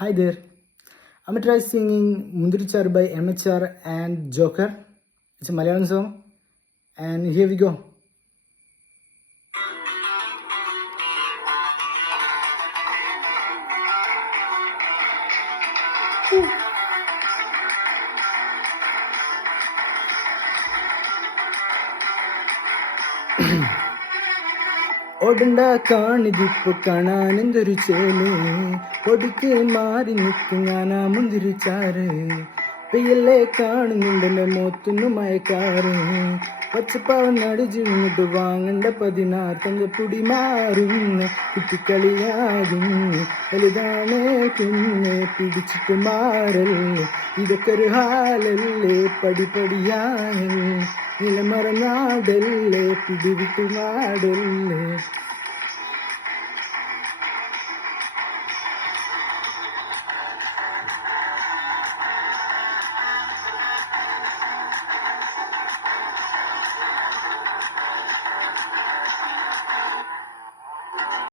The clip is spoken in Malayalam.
Hi there. I'm gonna try singing Mundirichar by MHR and Joker. It's a Malayalam song. And here we go. ഓടണ്ട കാണിതിപ്പ് കാണാൻ എന്തൊരു ചേല് ഒടുക്ക് മാറി നിൽക്കും ഞാനാ മുന്തിരിച്ചാറ് പെയ്യല്ലേ കാണുന്നുണ്ടെന്റെ മോത്തുന്നു മയക്കാറ് പച്ചപ്പാവൻ നടിച്ചു നിന്നിട്ട് വാങ്ങണ്ട 16 തങ്കപ്പൊടി മാറുന്നു കുട്ടിക്കളിയാകുന്നു വലുതാണേ കുഞ്ഞെ പിടിച്ചിട്ട് മാറല്ലേ ഇതൊക്കെ ഒരു ഹാലല്ലേ പടിപടിയാണല്ലേ നിലമറന്നാടല്ലേ പിടിവിട്ട് നാടല്ലേ